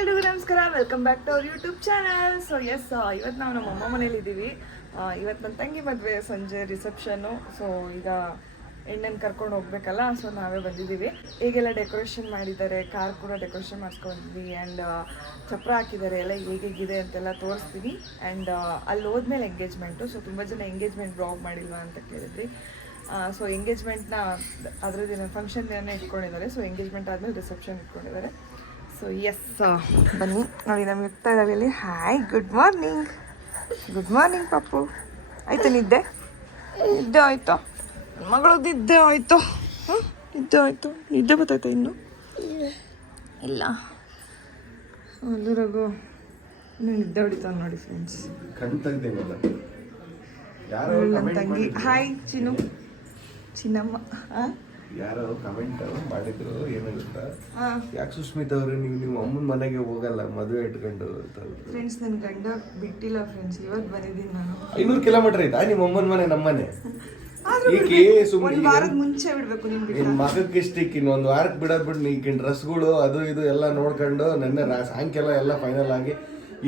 ಎಲ್ರಿಗೂ ನಮಸ್ಕಾರ, welcome back to our YouTube channel. So ಇವತ್ತು ನಾವು ನಮ್ಮ ಅಮ್ಮ ಮನೇಲಿದ್ದೀವಿ. ಇವತ್ತು ನನ್ನ ತಂಗಿ ಮದುವೆ ಸಂಜೆ ರಿಸೆಪ್ಷನ್ನು. ಸೊ ಈಗ ಹೆಣ್ಣನ್ನು ಕರ್ಕೊಂಡು ಹೋಗ್ಬೇಕಲ್ಲ, ಸೊ ನಾವೇ ಬಂದಿದ್ದೀವಿ. ಹೇಗೆಲ್ಲ ಡೆಕೋರೇಷನ್ ಮಾಡಿದ್ದಾರೆ, ಕಾರ್ ಕೂಡ ಡೆಕೋರೇಷನ್ ಮಾಡಿಸ್ಕೊಂಡಿದ್ವಿ. ಆ್ಯಂಡ್ ಚಪ್ರ ಹಾಕಿದ್ದಾರೆ, ಎಲ್ಲ ಹೇಗಿದೆ ಅಂತೆಲ್ಲ ತೋರಿಸ್ತೀನಿ. ಆ್ಯಂಡ್ ಅಲ್ಲಿ ಹೋದ್ಮೇಲೆ ಎಂಗೇಜ್ಮೆಂಟು. ಸೊ ತುಂಬ ಜನ ಎಂಗೇಜ್ಮೆಂಟ್ ಬ್ಲಾಗ್ ಮಾಡಿಲ್ವಾ ಅಂತ ಕೇಳಿದ್ರಿ. ಸೊ ಎಂಗೇಜ್ಮೆಂಟ್ನ ಅದರ ದಿನ ಫಂಕ್ಷನ್ ದಿನ ಇಟ್ಕೊಂಡಿದ್ದಾರೆ. ಸೊ ಎಂಗೇಜ್ಮೆಂಟ್ ಆದಮೇಲೆ ರಿಸೆಪ್ಷನ್ ಇಟ್ಕೊಂಡಿದ್ದಾರೆ. ಸೊ ಬನ್ನಿ ನೋಡಿ, ನಮ್ಮ ಇರ್ತಾ ಇದ್ದಾವೆ ಇಲ್ಲಿ. Hi, good morning Pappu. ಆಯ್ತಾ ನಿದ್ದೆ ಆಯಿತು ಮಗಳು, ನಿದ್ದೆ ಆಯಿತು. ನಿದ್ದೆ ಬರ್ತೈತೆ ಇನ್ನು ಇಲ್ಲ ಅಲ್ಲೂರಾಗು ಇನ್ನು ನಿದ್ದೆ ಹೊಡಿತಾವ ನೋಡಿ ಫ್ರೆಂಡ್ಸ್. ನನ್ನ ತಂಗಿ. ಹಾಯ್ ಚಿನ್ನಮ್ಮ. ಯಾರೋ ಕಮೆಂಟ್ ಮಾಡಿದ್ರು, ಏನಂತ ಯಾಕೆ ಸುಸ್ಮಿತಾ ಅವ್ರೆ ನೀವು ಅಮ್ಮನ ಮನೆಗೆ ಹೋಗಲ್ಲ ಮದುವೆ ಇಟ್ಕೊಂಡು ಫ್ರೆಂಡ್ಸ್. ನನ್ನ ಗಂಡ ಬಿಟ್ಟಿಲ್ಲ ಫ್ರೆಂಡ್ಸ್, ಇವತ್ತು ಬಂದಿದ್ದೀನಿ ನಾನು. 500 ಕಿಲೋಮೀಟರ್ ಐತಾ ನಿಮ್ಮ ಅಮ್ಮನ ಮನೆ ನಮ್ಮನೆ? ವಾರದ ಮುಂಚೆ ಬಿಡ್ಬೇಕು ನಿನ್ ಮಗಕ್ಕೆ ಇಷ್ಟಕ್ಕೆ ಇನ್ನೊಂದು ವಾರಕ್ಕೆ ಬಿಡೋದ್ ಬಿಟ್ಟು ಈಗಿನ ಡ್ರೆಸ್ಗಳು ಅದು ಇದು ಎಲ್ಲ ನೋಡ್ಕೊಂಡು ನೆನ್ನೆ ಸಾಯಂಕಾಲ ಎಲ್ಲ ಫೈನಲ್ ಆಗಿ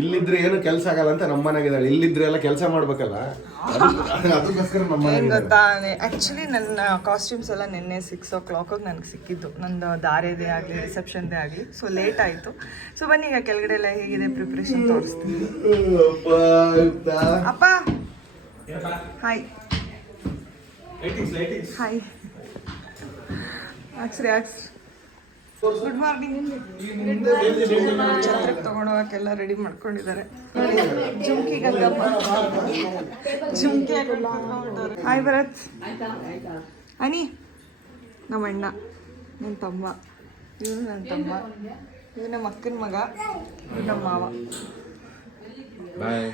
ಇಲ್ಲಿದ್ರೆ ಏನು ಕೆಲಸ ಆಗಲ್ಲ ಅಂತ ನಮ್ಮ ಮನೆಗಿದ್ದಾಳೆ. ಇಲ್ಲಿದ್ರೆ ಎಲ್ಲ ಕೆಲಸ ಮಾಡ್ಬೇಕಲ್ಲ, ಅದಕ್ಕೋಸ್ಕರ ನಮ್ಮ ಮನೆ. ಗೊತ್ತಾ, ಆ್ಯಕ್ಚುಲಿ ನನ್ನ ಕಾಸ್ಟ್ಯೂಮ್ಸ್ ಎಲ್ಲ ನಿನ್ನೆ 6 o'clock ನನಗೆ ಸಿಕ್ಕಿದ್ದು, ನಂದು ಧಾರೆದೇ ಆಗಲಿ ರಿಸೆಪ್ಷನ್ದೇ ಆಗಲಿ. ಸೊ ಲೇಟ್ ಆಯಿತು. ಸೊ ಬನ್ನಿ ಈಗ ಕೆಳಗಡೆ ಎಲ್ಲ ಹೇಗಿದೆ ಪ್ರಿಪ್ರೇಷನ್ ತೋರಿಸ್ತೀನಿ. ಅಪ್ಪ ಹಾಯ್ ಹಾಯ್ ಗುಡ್ ಮಾರ್ನಿಂಗ್. ಛತ್ರಕ್ಕೆ ತೊಗೊಂಡೋಗಕ್ಕೆಲ್ಲ ರೆಡಿ ಮಾಡ್ಕೊಂಡಿದ್ದಾರೆ. ಜುಮ್ಕಿ ಗಂಗಮ್ಮ, ಜುಮ್ಕಿ. ಹಾಯ್ ಭರತ್. ಅನಿ ನಮ್ಮ ಅಣ್ಣ, ನನ್ನ ತಮ್ಮ, ಇವನು ನನ್ನ ತಮ್ಮ, ಇವ್ ನಮ್ಮ ಅಕ್ಕನ ಮಗ, ಇವ್ ನಮ್ಮ ಮಾವ. ಬಾಯ್.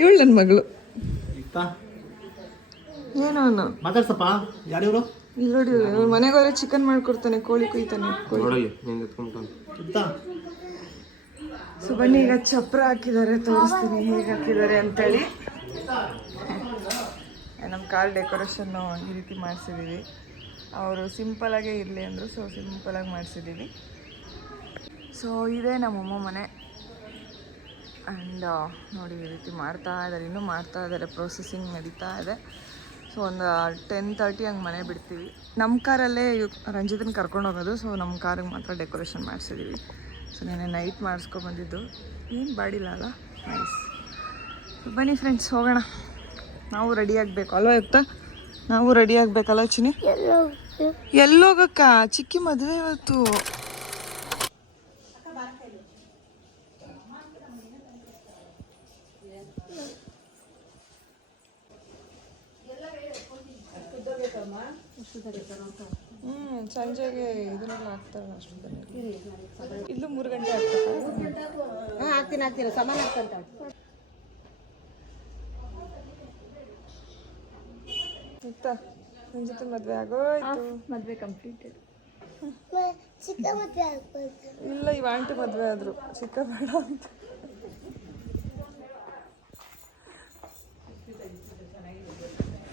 ಇವಳು ನನ್ನ ಮಗಳು. ಏನೋ ಮಾತಾಡ್ಸಪ್ಪ. ಯಾರಿವರು? ಇಲ್ಲಿ ನೋಡಿ, ಇವ್ರ ಮನೆಗೆ ಹೋದ್ರೆ ಚಿಕನ್ ಮಾಡ್ಕೊಡ್ತಾನೆ, ಕೋಳಿ ಕುಯ್ತಾನೆ. ಸೊ ಬನ್ನಿ ಈಗ ಚಪ್ರ ಹಾಕಿದ್ದಾರೆ, ತೋರಿಸ್ತೀನಿ ಹೇಗೆ ಹಾಕಿದ್ದಾರೆ ಅಂತೇಳಿ. ನಮ್ಮ ಕಾರ್ ಡೆಕೋರೇಷನ್ನು ಈ ರೀತಿ ಮಾಡಿಸಿದ್ದೀವಿ. ಅವರು ಸಿಂಪಲಾಗೇ ಇರಲಿ ಅಂದರು, ಸೊ ಸಿಂಪಲಾಗಿ ಮಾಡಿಸಿದ್ದೀವಿ. ಸೊ ಇದೇ ನಮ್ಮಮ್ಮ ಮನೆ. ಆ್ಯಂಡ್ ನೋಡಿ ಈ ರೀತಿ ಮಾಡ್ತಾ ಇದ್ದಾರೆ, ಇನ್ನೂ ಮಾಡ್ತಾ ಇದ್ದಾರೆ, ಪ್ರೊಸೆಸಿಂಗ್ ನಡೀತಾ ಇದೆ. ಸೊ ಒಂದು 10:30 ಹಂಗೆ ಮನೆ ಬಿಡ್ತೀವಿ. ನಮ್ಮ ಕಾರಲ್ಲೇ ರಂಜಿತನ ಕರ್ಕೊಂಡು ಹೋಗೋದು. ಸೊ ನಮ್ಮ ಕಾರಿಗೆ ಮಾತ್ರ ಡೆಕೋರೇಷನ್ ಮಾಡಿಸಿದ್ದೀವಿ. ಸೊ ನೆನ್ನೆ ನೈಟ್ ಮಾಡಿಸ್ಕೊಬಂದಿದ್ದು, ಏನು ಬಾಡಿಲ್ಲ ಅಲ್ಲ, ನೈಸ್. ಬನ್ನಿ ಫ್ರೆಂಡ್ಸ್ ಹೋಗೋಣ. ನಾವು ರೆಡಿ ಆಗಬೇಕು ಅಲ್ವಾ ಇರ್ತಾ? ನಾವು ರೆಡಿ ಆಗಬೇಕಲ್ಲ ಚಿನಿ? ಎಲ್ಲೋಗಕ್ಕ? ಚಿಕ್ಕಿ ಮದುವೆ ಇವತ್ತು. ಸಂಜೆಗೆ ಇದನ್ನೆಲ್ಲ ಹಾಕ್ತಾರೆ ಅಷ್ಟೊಂದು. ಇಲ್ಲೂ 3 ಗಂಟೆ ಆಗ್ತದೆ. ಹಾಕ್ತೀನಿ ಸಮಾನ ಆಗ್ತಂತ. ಸಂಜಿತ ಮದುವೆ ಆಗೋಯ್ತು. ಮದುವೆ ಕಂಪ್ಲೀಟೆಡ್. ಇಲ್ಲ, ಇವ ಆಂಟಿ ಮದುವೆ ಆದ್ರು, ಚಿಕ್ಕ ಬೇಡ ಅಂತ.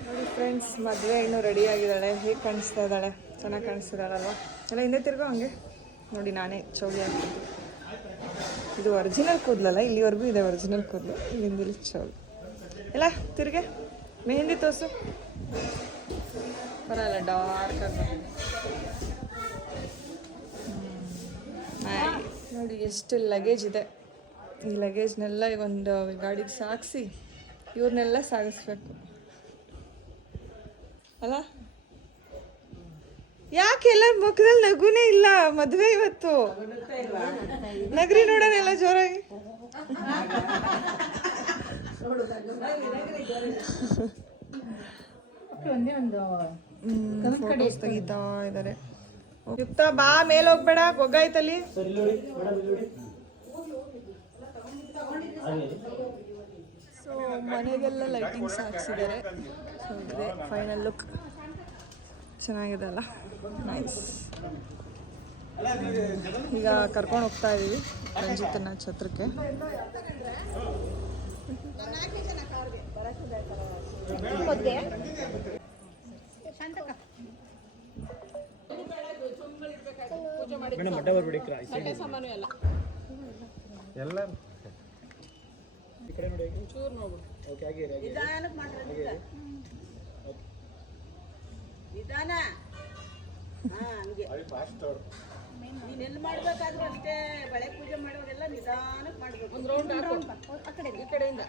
ನೋಡಿ ಫ್ರೆಂಡ್ಸ್, ಮದುವೆ ಇನ್ನೂ ರೆಡಿ ಆಗಿದ್ದಾಳೆ. ಹೇಗೆ ಕಾಣಿಸ್ತಾ ಇದ್ದಾಳೆ? ಚೆನ್ನಾಗಿ ಕಾಣಿಸ್ತಿದ್ದಾಳಲ್ವ? ಎಲ್ಲ ಹಿಂದೆ ತಿರ್ಗೋ ಹಂಗೆ ನೋಡಿ. ನಾನೇ ಚೌಲಿ ಹಾಕ್ತಿದ್ದೆ. ಇದು ಒರಿಜಿನಲ್ ಕೂದಲಲ್ಲ, ಇಲ್ಲಿವರೆಗೂ ಇದೆ ಒರಿಜಿನಲ್ ಕೂದಲು. ಇಲ್ಲಿಂದ ಚೌಲಿ ಎಲ್ಲ ತಿರ್ಗೆ. ಮೆಹಂದಿ ತೋರಿಸು. ಬರಲ್ಲ, ಡಾರ್ಕ್ ಆಗಿ. ನೋಡಿ ಎಷ್ಟು ಲಗೇಜ್ ಇದೆ. ಈ ಲಗೇಜ್ನೆಲ್ಲ ಒಂದು ಗಾಡಿಗೆ ಸಾಗಿಸಿ ಇವ್ರನ್ನೆಲ್ಲ ಸಾಗಿಸ್ಬೇಕು ಅಲ್ಲ? ಯಾಕೆ ಎಲ್ಲರ ಮುಖದಲ್ಲಿ ನಗುನೇ ಇಲ್ಲ? ಮದುವೆ ಇವತ್ತು. ನಗರಿ ನೋಡೋಣ ಎಲ್ಲ ಜೋರಾಗಿ. ಫೋಟೋಸ್ ತೆಗಿತಾ ಇದ್ದಾರೆ. ಯುಕ್ತ ಬಾ, ಮೇಲೆ ಹೋಗ್ಬೇಡ, ಗೊಗ್ಗಾಯ್ತಲ್ಲಿ. ಸೊ ಮನೆಗೆಲ್ಲ ಲೈಟಿಂಗ್ಸ್ ಹಾಕ್ಸಿದ್ದಾರೆ. ಸೊ ಇದೆ ಫೈನಲ್ ಲುಕ್. ಚೆನ್ನಾಗಿದೆ ಅಲ್ಲ? ನೈಸ್. ಈಗ ಕರ್ಕೊಂಡು ಹೋಗ್ತಾ ಇದ್ದೀವಿ ರಂಜಿತನ ಛತ್ರಕ್ಕೆ. ಎಲ್ಲ ನಿಧಾನ ನೀನೆಲ್ಲಿ ಮಾಡ್ಬೇಕಾದ್ರೂ ಅಷ್ಟೇ ಬಳೆ ಪೂಜೆ ಮಾಡೋರೆಲ್ಲ ನಿಧಾನಕ್ಕೆ ಮಾಡ್ಬೇಕು. ಒಂದು ರೌಂಡ್ ಈ ಕಡೆಯಿಂದ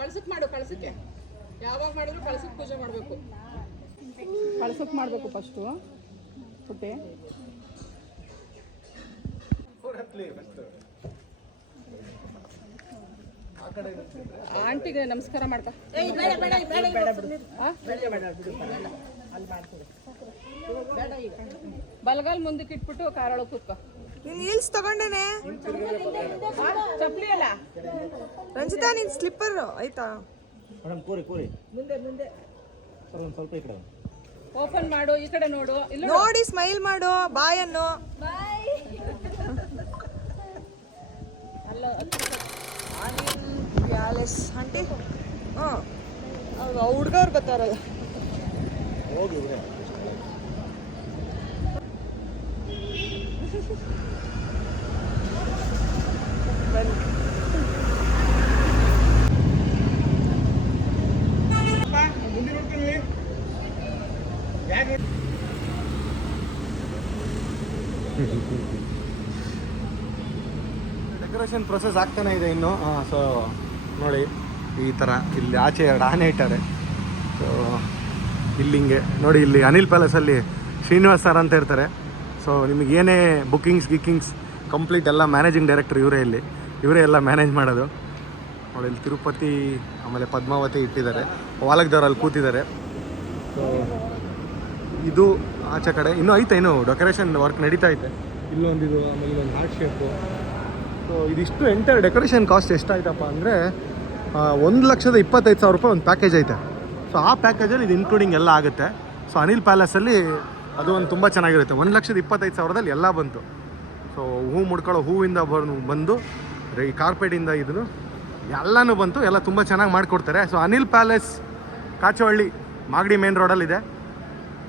ಕಳ್ಸಕ್ ಮಾಡು. ಕಳ್ಸಕ್ಕೆ ಯಾವಾಗ ಮಾಡಿದ್ರು ಕಳ್ಸಕ್ ಪೂಜೆ ಮಾಡಬೇಕು. ಕಳ್ಸಕ್ ಮಾಡಬೇಕು ಫಸ್ಟು ಪುಟ್ಟೆ. ಆಂಟಿಗೆ ನಮಸ್ಕಾರ ಮಾಡ್ತಾ. ಬಲಗಾಲ್ ಮುಂದಕ್ಕೆ ಇಟ್ಬಿಟ್ಟು ಕಾರೊಳಗೆ ಕೂತ್ಕೋ. ನೀನ್ ಹೀಲ್ಸ್ ತಗೊಂಡೇನೆ ಚಪ್ಲಿ ಅಲ್ಲ ರಂಜಿತಾ, ನೀನ್ ಸ್ಲಿಪ್ಪರ್ ಆಯ್ತಾ? ಮೇಡಮ್ ಕೂರಿ ಕೂರಿ ಮುಂದೆ ಮುಂದೆ ಸರ್ ಒಂದು ಸ್ವಲ್ಪ ಈ ಕಡೆ ಓಪನ್ ಮಾಡು. ಈ ಕಡೆ ನೋಡು. ಇಲ್ಲ ನೋಡಿ ಸ್ಮೈಲ್ ಮಾಡು, ಬಾಯನ್ನು. Palace aunty. ಹಾಂ ಹೌದು, ಹುಡ್ಗವ್ರು ಬರ್ತಾರಲ್ಲ. ಹೋಗಿ ಇವರೇ ಬನ್ನಿ. ಡೆಕೋರೇಷನ್ ಪ್ರೊಸೆಸ್ ಆಗ್ತಾನೆ ಇದೆ ಇನ್ನು. ಸೊ ನೋಡಿ ಈ ಥರ ಇಲ್ಲಿ ಆಚೆ 2 ಆನೆ ಇಟ್ಟಾರೆ. ಸೊ ಇಲ್ಲಿ ಹಿಂಗೆ ನೋಡಿ, ಇಲ್ಲಿ ಅನಿಲ್ ಪ್ಯಾಲೇಸಲ್ಲಿ ಶ್ರೀನಿವಾಸ್ ಸರ್ ಅಂತ ಇರ್ತಾರೆ. ಸೊ ನಿಮಗೆ ಏನೇ ಗಿಕ್ಕಿಂಗ್ಸ್ ಕಂಪ್ಲೀಟ್ ಎಲ್ಲ ಮ್ಯಾನೇಜಿಂಗ್ ಡೈರೆಕ್ಟರ್ ಇವರೇ ಎಲ್ಲ ಮ್ಯಾನೇಜ್ ಮಾಡೋದು. ನೋಡಿ ಇಲ್ಲಿ ತಿರುಪತಿ ಆಮೇಲೆ ಪದ್ಮಾವತಿ ಇಟ್ಟಿದ್ದಾರೆ, ವಾಲಕ್ದವ್ರು ಅಲ್ಲಿ ಕೂತಿದ್ದಾರೆ. ಸೊ ಇದು ಆಚೆ ಕಡೆ ಇನ್ನೂ ಐತೆ, ಇನ್ನು ಡೆಕೋರೇಷನ್ ವರ್ಕ್ ನಡೀತಾ ಐತೆ. ಇಲ್ಲೊಂದಿದು, ಆಮೇಲೆ ಇಲ್ಲೊಂದು ಹಾರ್ಟ್ ಶೇಪು. ಸೊ ಇದಿಷ್ಟು ಎಂಟರ್ ಡೆಕೋರೇಷನ್ ಕಾಸ್ಟ್ ಎಷ್ಟಾಯ್ತಪ್ಪ ಅಂದರೆ 1,25,000 ರೂಪಾಯಿ ಒಂದು ಪ್ಯಾಕೇಜ್ ಐತೆ. ಸೊ ಆ ಪ್ಯಾಕೇಜಲ್ಲಿ ಇದು ಇನ್ಕ್ಲೂಡಿಂಗ್ ಎಲ್ಲ ಆಗುತ್ತೆ. ಸೊ ಅನಿಲ್ ಪ್ಯಾಲೇಸಲ್ಲಿ ಅದು ಒಂದು ತುಂಬ ಚೆನ್ನಾಗಿರುತ್ತೆ. 1,25,000 ಎಲ್ಲ ಬಂತು. ಸೊ ಹೂ ಮುಡ್ಕೊಳ್ಳೋ ಹೂವಿಂದ ಬಂದು ಈ ಕಾರ್ಪೆಟಿಂದ ಇದನ್ನು ಎಲ್ಲನೂ ಬಂತು. ಎಲ್ಲ ತುಂಬ ಚೆನ್ನಾಗಿ ಮಾಡಿಕೊಡ್ತಾರೆ. So Anil palace Kachavalli Magadi main ರೋಡಲ್ಲಿದೆ.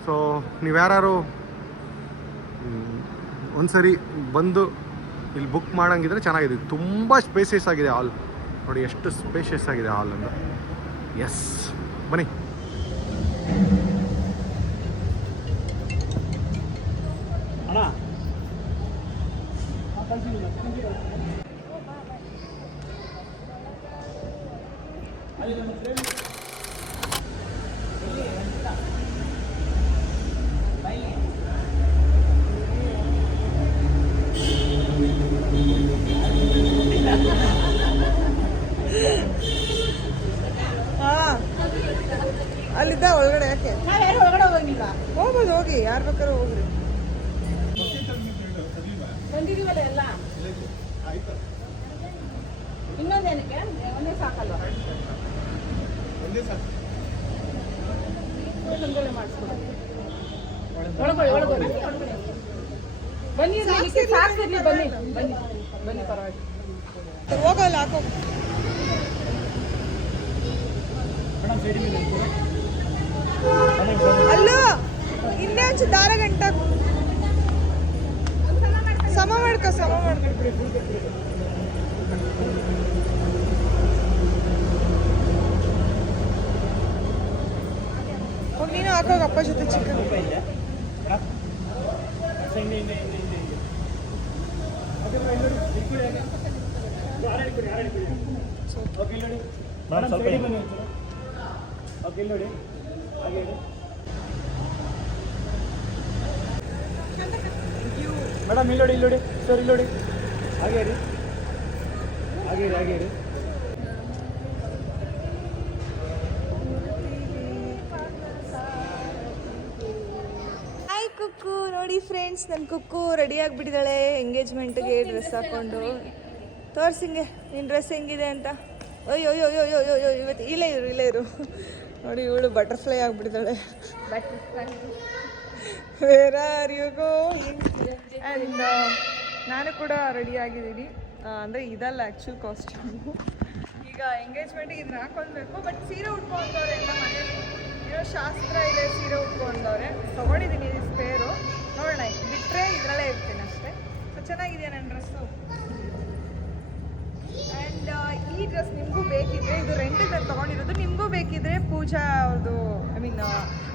ಸೊ ನೀವು ಯಾರು ಒಂದ್ಸರಿ ಬಂದು ಇಲ್ಲಿ ಬುಕ್ ಮಾಡೋಂಗಿದ್ರೆ ಚೆನ್ನಾಗಿದೆ. ತುಂಬ ಸ್ಪೇಸಿಯಸ್ ಆಗಿದೆ ಹಾಲ್. ನೋಡಿ ಎಷ್ಟು ಸ್ಪೇಷಿಯಸ್ ಆಗಿದೆ ಹಾಲ್ ಅಂತ. ಎಸ್, ಬನ್ನಿ. ಅಣ್ಣ ಅಲ್ಲಿದ್ದ ಒಳಗಡೆ ಯಾಕೆ ಒಳಗಡೆ ಹೋಗಂಗಿಲ್ಲ. ಹೋಗ್ಬೋದು, ಹೋಗಿ ಯಾರು ಬೇಕಾದ್ರೂ ಹೋಗ್ರಿ. ಬಂದಿದೀವಲ್ಲ ಎಲ್ಲ. ಇನ್ನೊಂದೇನಕ್ಕೆ ಒಂದೇ ಸಾಕಲ್ವ? ಒಂದೊಂದೇ ಮಾಡಿಸ್ಕೊಡಿ. ಒಳಗೊಳ್ಳಿ. ಬನ್ನಿ, ಸಾಕ್ತಿರ್ಲಿ. ಬನ್ನಿ ಪರವಾಗಿಲ್ಲ. ಹೋಗಲ್ಲ, ಹಾಕೋ. ಅಲ್ಲೂ ಇನ್ನೇ ಒಂಚು ದಾರ ಗಂಟ ಸಮ ಮಾಡ್ಕೊ. ಹೋಗಿ ನೀನು ಹಾಕೋಗ ಅಪ್ಪ ಜೊತೆ ಚಿಕನ್. ಮೇಡಮ್ ಇಲ್ಲೋಡಿ ಸರ್, ಇಲ್ಲೋಡಿ. ಹಾಗೆ ರೀ. ಹಾಯ್ ಕುಕ್ಕು. ನೋಡಿ ಫ್ರೆಂಡ್ಸ್, ನನ್ನ ಕುಕ್ಕು ರೆಡಿ ಆಗಿಬಿಟ್ಟಿದ್ದಾಳೆ ಎಂಗೇಜ್ಮೆಂಟ್ಗೆ ಡ್ರೆಸ್ ಹಾಕ್ಕೊಂಡು. ತೋರ್ಸಿಂಗೆ ನಿನ್ನ ಡ್ರೆಸ್ ಹೆಂಗಿದೆ ಅಂತ. ಅಯ್ಯೋ ಇವತ್ತು ಇಲ್ಲೇ ಇರು. ನೋಡಿ ಇವಳು ಬಟರ್ಫ್ಲೈ ಆಗಿಬಿಟ್ಟಿದ್ದಾಳೆ. Where are you going? And ನಾನು ಕೂಡ ರೆಡಿ ಆಗಿದ್ದೀನಿ. ಅಂದರೆ ಇದಲ್ಲ ಆ್ಯಕ್ಚುಲ್ ಕಾಸ್ಟ್ಯೂಮು. ಈಗ ಎಂಗೇಜ್ಮೆಂಟಿಗೆ ಇದನ್ನ ಹಾಕೊಳ್ಬೇಕು. ಬಟ್ ಸೀರೆ ಉಟ್ಕೊಂಡವ್ರೆ ಎಲ್ಲ ಮನೇಲಿ. ಏನೋ ಶಾಸ್ತ್ರ ಇದೆ ಸೀರೆ ಉಟ್ಕೊಂಡವ್ರೆ ತೊಗೊಂಡಿದ್ದೀನಿ ಸ್ಪೇರು ನೋಡೋಣ ಬಿಟ್ಟರೆ ಇದರಲ್ಲೇ ಇರ್ತೀನಿ ಅಷ್ಟೇ. ಸೊ ಚೆನ್ನಾಗಿದೆಯಾ ನನ್ನ ಡ್ರೆಸ್ಸು. ಆ್ಯಂಡ್ ಈ ಡ್ರೆಸ್ ನಿಮಗೂ ಬೇಕಿದ್ರೆ ಇದು ರೆಂಟಿಗೆ ನಾನು ತೊಗೊಂಡಿರೋದು. ನಿಮಗೂ ಬೇಕಿದ್ರೆ ಪೂಜಾ ಅವ್ರದ್ದು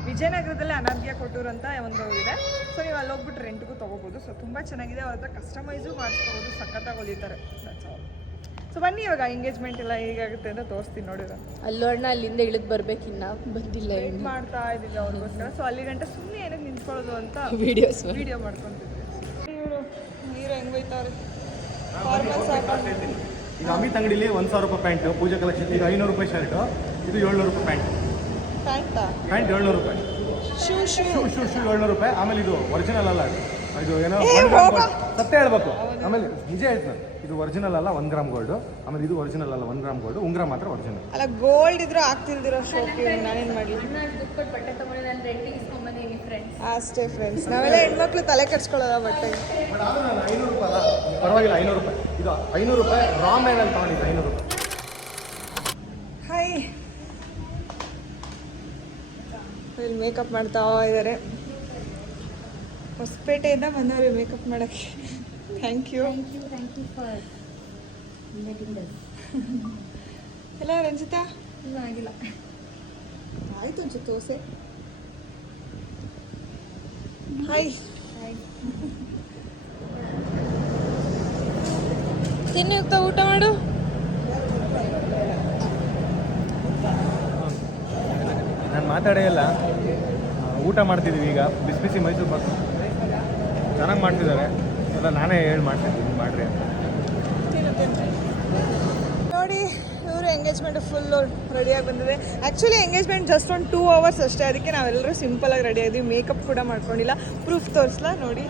ವಿಜಯನಗರದಲ್ಲೇ ಅನಾದ್ಯ ಕೊಟ್ಟೂರು ಅಂತ ಒಂದು ಇದೆ. ಸೊ ನೀವು ಅಲ್ಲಿ ಹೋಗ್ಬಿಟ್ಟು ರೆಂಟ್ಗೂ ತೊಗೋಬೋದು. ಸೊ ತುಂಬ ಚೆನ್ನಾಗಿದೆ. ಅವ್ರ ಹತ್ರ ಕಸ್ಟಮೈಸು ಮಾಡಿಸ್ಕೋಬೋದು. ಸಖತ್ತಾಗಿ ಹೊಲಿತಾರೆ. ಸೊ ಬನ್ನಿ ಇವಾಗ ಎಂಗೇಜ್ಮೆಂಟ್ ಎಲ್ಲ ಹೇಗಾಗುತ್ತೆ ಅಂತ ತೋರಿಸ್ತೀನಿ ನೋಡಿದ್ರೆ. ಅಲ್ಲೋಣ ಅಲ್ಲಿಂದ ಇಳಿದು ಬರ್ಬೇಕಿನ್ನ ಬಂದಿಲ್ಲ ವೇಟ್ ಮಾಡ್ತಾ ಇದ್ದೀವಿ ಅವ್ರಿಗೋಸ್ಕರ. ಸೊ ಅಲ್ಲಿ ಗಂಟೆ ಸುಮ್ಮನೆ ಏನಕ್ಕೆ ನಿಂತ್ಕೊಳ್ಳೋದು ಅಂತ ವಿಡಿಯೋ ಮಾಡ್ಕೊಂತಿದ್ವಿ. ಇವರು ನೀರು ಹೆಂಗೆ ಹೋಯ್ತಾವ್ರಿ ಫಾರ್ಮಲ್ಸ್ ಹಾಕೊಂಡು. ಈಗ ಅಮಿತ್ ಅಂಗಡಿಲಿ 1,000 ರೂಪಾಯಿ ಪ್ಯಾಂಟು ಪೂಜಾ ಕಲೆಕ್ಷನ್. ಇದು 500 ರೂಪಾಯಿ ಶರ್ಟು, ಇದು 700 ರೂಪಾಯಿ ಪ್ಯಾಂಟ್. ಪ್ಯಾಂಟ್ 700 ರೂಪಾಯಿ. ಶೂ 700 ರೂಪಾಯಿ. ಆಮೇಲೆ ಇದು ಒರಿಜಿನಲ್ ಅಲ್ಲ, ಇದು ಏನೋ ಸತ್ಯ ಹೇಳ್ಬೇಕು. ಆಮೇಲೆ ನಿಜ ಹೇಳ್ತೀನಿ, ಇದು ಒರಿಜಿನಲ್ ಅಲ್ಲ 1 ಗ್ರಾಮ್ ಗೋಲ್ಡು. ಆಮೇಲೆ ಇದು ಒರಿಜಿನಲ್ ಅಲ್ಲ 1 ಗ್ರಾಮ್ ಗೋಲ್ಡು. ಉಂಗ್ರ ಮಾತ್ರ ಒರಿಜಿನಲ್. ಅಲ್ಲ ಗೋಲ್ಡ್ ಇದ್ರೂ ಆಗ್ತಿಲ್ದಿರೋ ಶೋಕಿ ನಾನೇನು ಮಾಡಲಿ. ಬಟ್ಟೆ ತಗೊಂಡು ನಾನು ರೆಂಟಿಗೆ ಇಸ್ಕೊಂಬಂದಿದ್ದೀನಿ ಫ್ರೆಂಡ್ಸ್. ಅಷ್ಟೇ ಫ್ರೆಂಡ್ಸ್, ನಾವೆಲ್ಲ ಹೆಣ್ಮಕ್ಳು ತಲೆ ಕೆಡ್ಸ್ಕೊಳ್ಳೋದ ಬಟ್ಟೆಗೆ. ಬಟ್ ಆದರೂ ನಾನು 500 ರೂಪಾಯಿ ಅಲ್ಲ, ಪರವಾಗಿಲ್ಲ 500 ರೂಪಾಯಿ. ಇದು 500 ರೂಪಾಯಿ ರಾ ಮೇನಲ್ಲಿ ತೊಗೊಂಡಿದ್ದೆ 500 ರೂಪಾಯಿ. ಹಾಯ್, ಇಲ್ಲಿ ಮೇಕಪ್ ಮಾಡ್ತಾ ಇದ್ದಾರೆ. ಹೊಸಪೇಟೆಯಿಂದ ಬಂದವ್ರೆ ಮೇಕಪ್ ಮಾಡೋಕ್ಕೆ. Thank you for making this. ಎಲ್ಲ ರಂಜಿತಾ ಇನ್ನೂ ಆಗಿಲ್ಲ. ಆಯ್ತು ಒಂಚೂರು ದೋಸೆ. ಹಾಯ್, ತಿನ್ನಿ ಹೋಗ್ತಾ ಊಟ ಮಾಡು. ನಾನು ಮಾತಾಡೇ ಇಲ್ಲ. ಊಟ ಮಾಡ್ತಿದ್ದೀವಿ ಈಗ. ಬಿಸಿ ಬಿಸಿ ಮೈಸೂರು ಪಾಕ್ ಚೆನ್ನಾಗಿ ಮಾಡ್ತಿದ್ದಾರೆ. ಎಲ್ಲ ನಾನೇ ಹೇಳಿ ಮಾಡ್ತಿದ್ದೀನಿ ಮಾಡಿರಿ ಅಂತ. ನೋಡಿ ಇವರು ಎಂಗೇಜ್ಮೆಂಟ್ ಫುಲ್ಲು ರೆಡಿಯಾಗಿ ಬಂದಿದೆ. ಆ್ಯಕ್ಚುಲಿ ಎಂಗೇಜ್ಮೆಂಟ್ ಜಸ್ಟ್ ಒಂದು 2 ಅವರ್ಸ್ ಅಷ್ಟೇ. ಅದಕ್ಕೆ ನಾವೆಲ್ಲರೂ ಸಿಂಪಲಾಗಿ ರೆಡಿ ಆಗಿದ್ವಿ. ಮೇಕಪ್ ಕೂಡ ಮಾಡ್ಕೊಂಡಿಲ್ಲ. ಪ್ರೂಫ್ ತೋರಿಸ್ಲಾ ನೋಡಿ,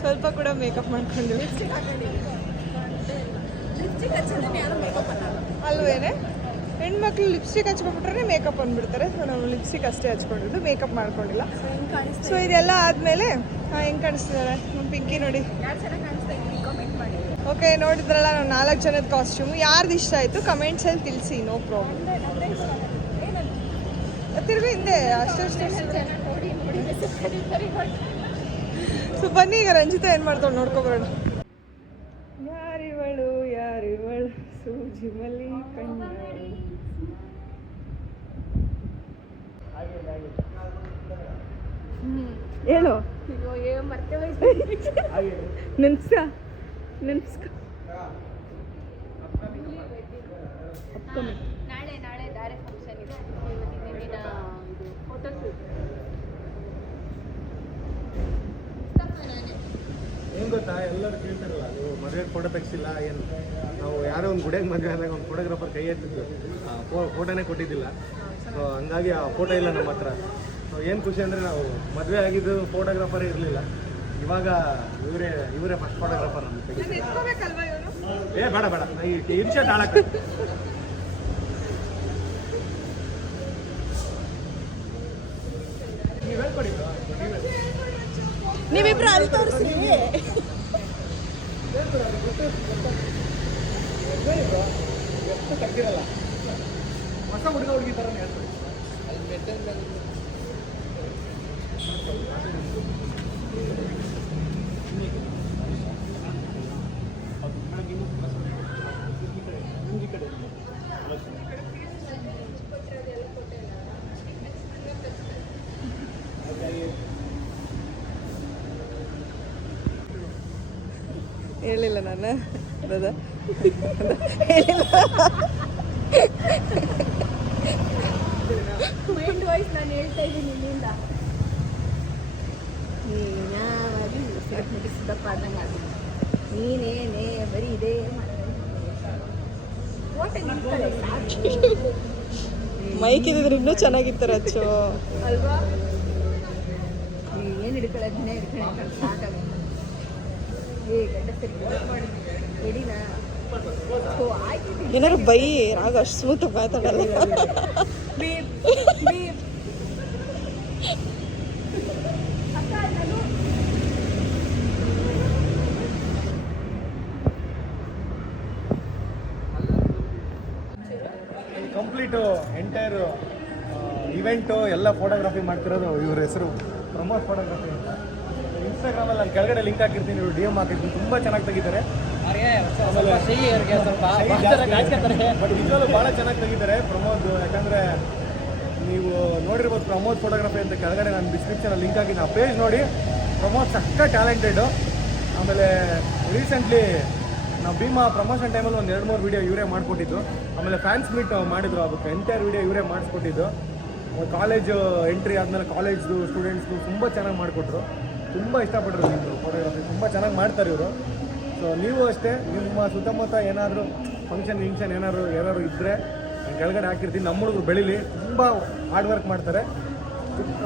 ಸ್ವಲ್ಪ ಕೂಡ ಮೇಕಪ್ ಮಾಡ್ಕೊಂಡಿಲ್ಲ. ಅಲ್ವೇನೆ, ಹೆಣ್ಮಕ್ಳು ಲಿಪ್ಸ್ಟಿಕ್ ಹಚ್ಕೊಂಡ್ಬಿಟ್ರೆ ಮೇಕಪ್ ಅಂದ್ಬಿಡ್ತಾರೆ. ಸೊ ನಾವು ಲಿಪ್ಸ್ಟಿಕ್ ಅಷ್ಟೇ ಹಚ್ಕೊಂಡಿದ್ದು, ಮೇಕಪ್ ಮಾಡ್ಕೊಂಡಿಲ್ಲ. ಸೊ ಇದೆಲ್ಲ ಆದಮೇಲೆ ಹೆಂಗೆ ಕಾಣಿಸ್ತಿದ್ದಾರೆ ನಮ್ಮ ಪಿಂಕಿ ನೋಡಿ. ಓಕೆ, ನೋಡಿದ್ರಲ್ಲ ನಾವು 4 ಜನದ ಕಾಸ್ಟ್ಯೂಮು. ಯಾರ್ದು ಇಷ್ಟ ಆಯಿತು ಕಮೆಂಟ್ಸಲ್ಲಿ ತಿಳಿಸಿ. No problem. ತಿರ್ಗಿ ಹಿಂದೆ ಅಷ್ಟೇ. ಸೊ ಬನ್ನಿ ಈಗ ರಂಜಿತಾ ಏನು ಮಾಡ್ತಾಳೆ ನೋಡ್ಕೊಬರೋಣ. ಯಾರಿವಳು ಸೂಜಿ ಮಲ್ಲಿ ಕಣ್ಣ. ಹೇಳು. ನೆನ್ಸ್ಕ ನಾಳೆ ದಾರೆ ಫಂಕ್ಷನ್ ಇದೆ. ಇವತ್ತಿನ ದಿನ ಇದು ಫೋಟೋ ಶೂಟ್. ಏನು ಗೊತ್ತಾ, ಎಲ್ಲರೂ ಕೇಳ್ತಾರಲ್ಲ ನೀವು ಮದುವೆಗೆ ಫೋಟೋ ತೆಗ್ಸಿಲ್ಲ ಏನು. ನಾವು ಯಾರೋ ಒಂದು ಗುಡಿಯಾಗ ಮದುವೆ ಆದಾಗ ಒಂದು ಫೋಟೋಗ್ರಾಫರ್ ಕೈ ಎತ್ತಿದ್ದು ಫೋಟೋನೇ ಕೊಟ್ಟಿದ್ದಿಲ್ಲ. ಸೊ ಹಂಗಾಗಿ ಆ ಫೋಟೋ ಇಲ್ಲ ನಮ್ಮ ಹತ್ರ. ಏನು ಖುಷಿ ಅಂದರೆ ನಾವು ಮದುವೆ ಆಗಿದ್ದು ಫೋಟೋಗ್ರಾಫರೇ ಇರಲಿಲ್ಲ. ಇವಾಗ ಇವರೇ ಫಸ್ಟ್ ಫೋಟೋಗ್ರಾಫರ್ ನಮ್ಗೆ ತೆಗಿತಾರೆ. ಎತ್ಕೋಬೇಕಲ್ವಾ ಇವನು? ಬೇಡ ಈ ಇನ್ಶರ್ಟ್ ಹಾಳಾಗ್ತದೆ. ನೀವು ಹೇಳ್ಕೊಡಿ. ನೀವಿಬ್ರು ಅಲ್ಲಿ ತೋರಿಸಿ. ಎಷ್ಟು ತೆಗ್ದಿರಲ್ಲ, ಹೊಸ ಹುಡುಗ ಹುಡುಗಿ ಥರ ಹೇಳ್ಕೊಡಿ. ಹೇಳಿಲ್ಲ ನಾನು ಅದ ಹೇಳಿಲ್ಲ. ಮೈಂಡ್ ವಾಯ್ಸ್ ನಾನು ಹೇಳ್ತಾ ಇದ್ದೀನಿ ನಿನ್ನಿಂದ. ಮುಗಿಸಿದಪ್ಪ ಅಂದಂಗೆ ಆಗಿದೆ. ನೀನೇನೇ ಬರೀ ಇದೇ ಮೈಕ್ ಇದ್ದಿದ್ರೆ ಇನ್ನೂ ಚೆನ್ನಾಗಿತ್ತು ರಚ್ಚು ಅಲ್ವಾ. ಏನು ಹಿಡ್ಕೊಳ್ಳೋದನ್ನೇ ಹಿಡ್ಕೊಂಡು ಸಾಕಾಗ ಗಂಡ ಸರಿ ಎಡಿನ. ಆಯ್ತು, ಏನಾದ್ರು ಬೈ ರಾಗ ಅಷ್ಟು ಸ್ಮೂತ್ ಮಾತಾಡಲ್ಲ. ಕಂಪ್ಲೀಟು ಎಂಟೈರ್ ಇವೆಂಟು ಎಲ್ಲ ಫೋಟೋಗ್ರಫಿ ಮಾಡ್ತಿರೋದು ಇವ್ರ ಹೆಸರು ಪ್ರಮೋದ್ ಫೋಟೋಗ್ರಫಿ ಅಂತ. ಇನ್ಸ್ಟಾಗ್ರಾಮಲ್ಲಿ ನಾನು ಕೆಳಗಡೆ ಲಿಂಕ್ ಹಾಕಿರ್ತೀನಿ, ಇವ್ರು DM ಹಾಕಿರ್ತೀನಿ, ತುಂಬ ಚೆನ್ನಾಗಿ ತೆಗಿತಾರೆ. ಬಟ್ ನಿಜವಾಗ್ಲೂ ಭಾಳ ಚೆನ್ನಾಗಿ ತೆಗಿತಾರೆ ಪ್ರಮೋದ್. ಯಾಕಂದರೆ ನೀವು ನೋಡಿರ್ಬೋದು ಪ್ರಮೋದ್ ಫೋಟೋಗ್ರಫಿ ಅಂತ ಕೆಳಗಡೆ ನಾನು ಡಿಸ್ಕ್ರಿಪ್ಷನಲ್ಲಿ ಲಿಂಕ್ ಹಾಕಿದ್ದೀನಿ, ಆ ಪೇಜ್ ನೋಡಿ. ಪ್ರಮೋದ್ ಸಕ್ಕ ಟ್ಯಾಲೆಂಟೆಡು. ಆಮೇಲೆ ರೀಸೆಂಟ್ಲಿ ನಾವು ಭೀಮಾ ಪ್ರಮೋಷನ್ ಟೈಮಲ್ಲಿ ಒಂದು 2-3 ವೀಡಿಯೋ ಇವರೇ ಮಾಡಿಕೊಟ್ಟಿದ್ದು. ಆಮೇಲೆ ಫ್ಯಾನ್ಸ್ ಮೀಟ್ ಮಾಡಿದ್ರು, ಅದಕ್ಕೆ ಎಂಟೈರ್ ವೀಡಿಯೋ ಇವರೇ ಮಾಡಿಸ್ಕೊಟ್ಟಿದ್ದು. ಕಾಲೇಜು ಎಂಟ್ರಿ ಆದಮೇಲೆ ಕಾಲೇಜ್ದು ಸ್ಟೂಡೆಂಟ್ಸ್ದು ತುಂಬ ಚೆನ್ನಾಗಿ ಮಾಡಿಕೊಟ್ರು, ತುಂಬ ಇಷ್ಟಪಟ್ಟರು. ನಿಮ್ಮದು ಫೋಟೋಗ್ರಫಿ ತುಂಬ ಚೆನ್ನಾಗಿ ಮಾಡ್ತಾರೆ ಇವರು. ಸೊ ನೀವು ಅಷ್ಟೇ, ನಿಮ್ಮ ಸುತ್ತಮುತ್ತ ಏನಾದರೂ ಫಂಕ್ಷನ್ ಏನಾದ್ರು ಇದ್ದರೆ ಕೆಳಗಡೆ ಹಾಕಿರ್ತೀನಿ. ನಮ್ಮ ಹುಡುಗರು ಬೆಳೀಲಿ, ತುಂಬ ಹಾರ್ಡ್ ವರ್ಕ್ ಮಾಡ್ತಾರೆ.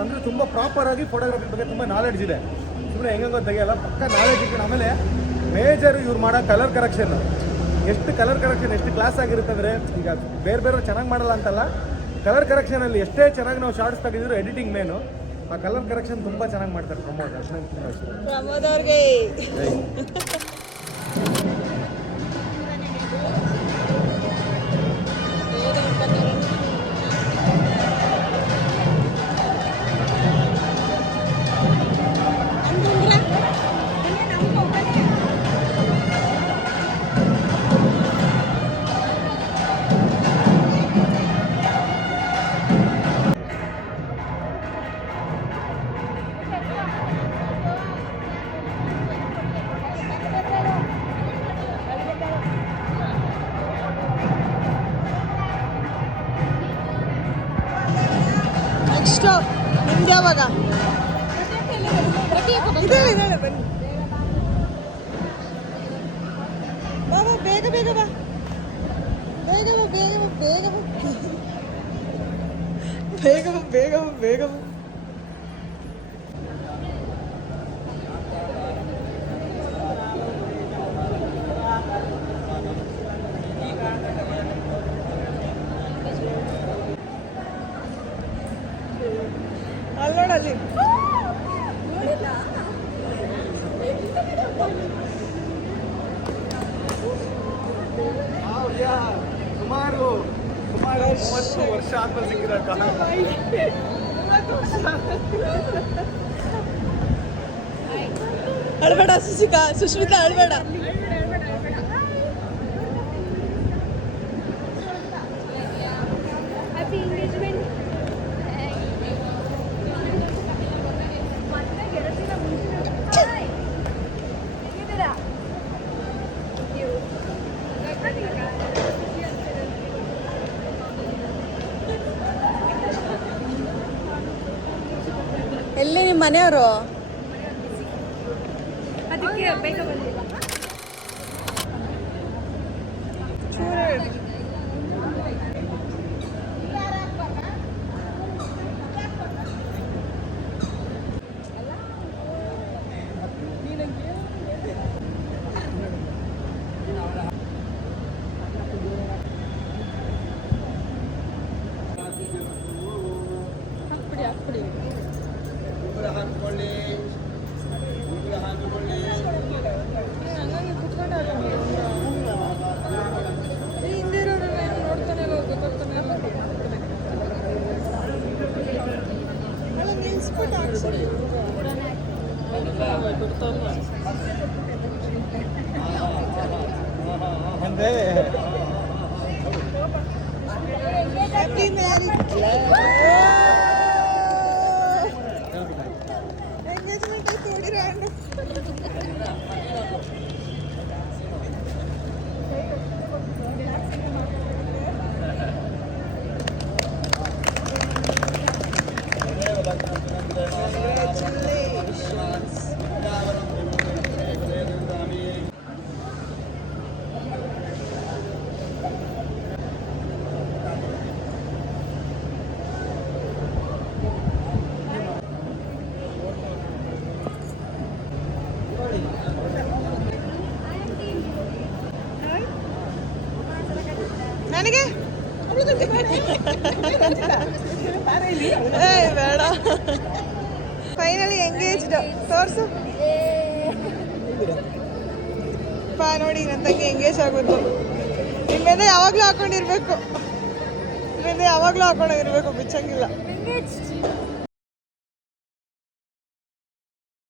ಅಂದರೆ ತುಂಬ ಪ್ರಾಪರಾಗಿ ಫೋಟೋಗ್ರಫಿ ಬಗ್ಗೆ ತುಂಬ ನಾಲೆಡ್ಜ್ ಇದೆ, ಸುಮ್ಮನೆ ಹೆಂಗೋ ತೆಗಿಯಲ್ಲ, ಪಕ್ಕ ನಾಲೆಡ್ಜ್ ಇಟ್ಕೊಂಡು. ಆಮೇಲೆ ಮೇಜರ್ ಇವ್ರು ಮಾಡೋ ಕಲರ್ ಕರೆಕ್ಷನ್, ಎಷ್ಟು ಕಲರ್ ಕರೆಕ್ಷನ್ ಎಷ್ಟು ಕ್ಲಾಸ್ ಆಗಿರುತ್ತೆ ಅಂದರೆ, ಈಗ ಬೇರೆ ಚೆನ್ನಾಗಿ ಮಾಡಲ್ಲ ಅಂತಲ್ಲ, ಕಲರ್ ಕರೆಕ್ಷನಲ್ಲಿ ಎಷ್ಟೇ ಚೆನ್ನಾಗಿ ನಾವು ಶಾರ್ಟ್ಸ್ ತೆಗೆದಿದ್ರು ಎಡಿಟಿಂಗ್ ಮೇನು, ಆ ಕಲರ್ ಕರೆಕ್ಷನ್ ತುಂಬ ಚೆನ್ನಾಗಿ ಮಾಡ್ತಾರೆ ಪ್ರಮೋದ್. ಅಷ್ಟೇ ತುಂಬ ಇಷ್ಟ ಪ್ರಮೋದ್ ಅವ್ರಿಗೆ. ನೆಕ್ಸ್ಟ್ ನಿಮ್ದು ಯಾವಾಗ? ಇದೆ ಬನ್ನಿ. ಬಾ ಬಾ, ಬೇಗ ಬೇಗ ಬಾ, ಬೇಗ ಬಾ, ಬೇಗ ಬಾ, ಬೇಗ ಬಾ, ಬೇಗ ಬಾ, ಬೇಗ ಬಾ, ಬೇಗ ಬಾ. ಅಲ್ಲೋಡಲ್ಲಿ ಸುಮಾರು 30 ವರ್ಷ ಆದ್ಮೇಲೆ ಸಿಕ್ಕಿದ ಅಳ್ಬೇಡ ಸುಶ್ಮಿತಾ ಅಳ್ಬೇಡ. Happy engagement. ಎಲ್ಲಿ ನಿಮ್ಮ ಮನೆಯವರು? ಅದಕ್ಕೆ ಬೇಗ ಬಂದಿಲ್ಲ. Happy marriage. Engagement is totally random. ನನಗೆ ಬೇಡ. ಫೈನಲಿ ಎಂಗೇಜ್ಡ್ ತೋರ್ಸು ಪಾ. ನೋಡಿ ನನ್ನ ತಂಗಿ ಎಂಗೇಜ್ ಆಗೋದು. ನಿಮ್ಮೆಲ್ಲ ಯಾವಾಗಲೂ ಹಾಕೊಂಡಿರ್ಬೇಕು. ಯಾವಾಗಲೂ ಹಾಕೊಳ್ಳೋಗಿರ್ಬೇಕು, ಬಿಚ್ಚಂಗಿಲ್ಲ. Engaged.